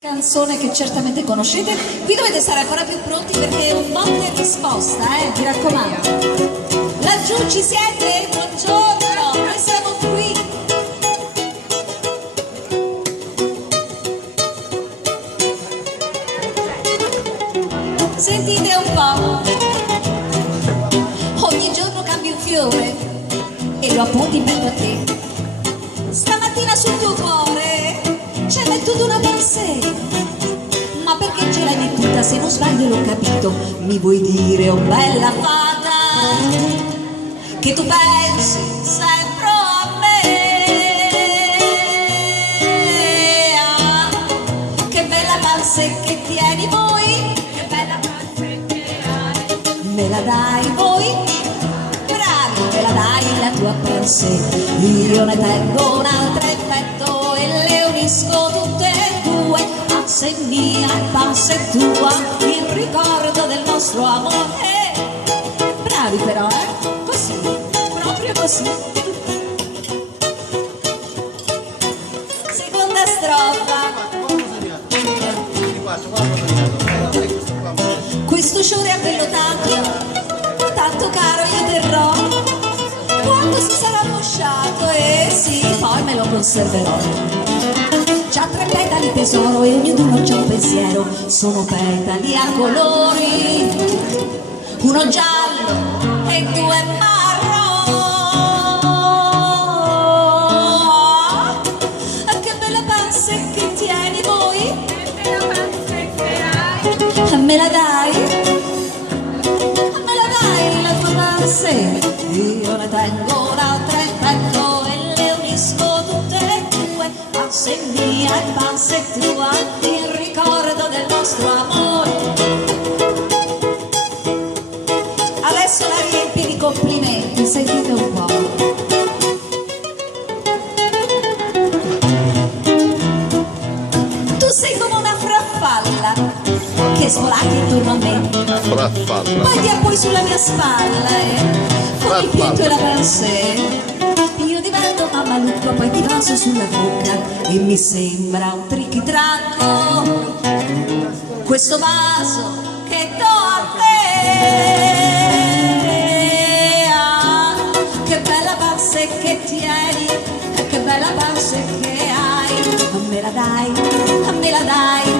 Canzone che certamente conoscete, qui dovete stare ancora più pronti perché è un botta e risposta, mi raccomando. Laggiù ci siete? Buongiorno, noi siamo qui. Sentite un po', ogni giorno cambi un fiore e lo appunti in mezzo a te. Stamattina sul tuo cuore c'è mettuto una pensée, ma perché ce l'hai mettuta? Se non sbaglio l'ho capito, mi vuoi dire, oh bella fata, che tu pensi sempre a me? Ah, che bella pansè che tieni voi, che bella pansè che hai, me la dai voi? Bravi, me la dai la tua pansè, io ne tengo un'altra in petto e le unisco tutte e due, pansè mia e pansè tua, il ricordo del nostro amore. Bravi però, così, proprio così. Seconda strofa. Questo fiore a bello tanto caro io terrò, quando si sarà mosciato, e sì, poi me lo conserverò. C'ha 3 petali tesoro e ognuno c'ha un pensiero, sono petali a colori, uno giallo e 2 marrone. Che bella pansè che tieni voi, che bella pansè che hai, me la dai? Me la dai la tua pansè? Io ne tengo un'altra in petto e le unisco tutte e due, pansè mia e pansè tua, il ricordo del nostro amore. Adesso la riempi di complimenti, sentite un po'. Tu sei come una farfalla che svolati intorno a me, poi ti appoi sulla mia spalla con il pianto e la pansè. Io divento mammalucco, poi ti bacio sulla bocca e mi sembra un tricky-tracco questo vaso che do a te. Ah, che bella pansè che tieni, che bella pansè che hai, me la dai, me la dai,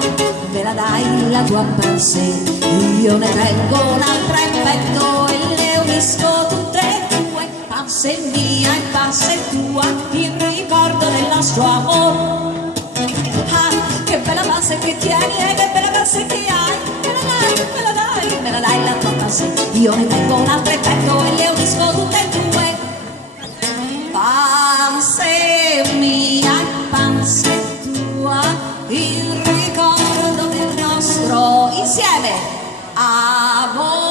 me la dai la tua pansè? Io ne tengo un'altra in petto e le unisco tutte e due, pansè mia e pansè tua, il ricordo del nostro amore. Ah, che bella pansè che tieni e che bella pansè che hai, me la dai, me la dai, me la dai la tua pansè? Io ne tengo un'altra in petto e le unisco tutte e due, pansè mia e pansè tua, il ricordo del nostro insieme amore.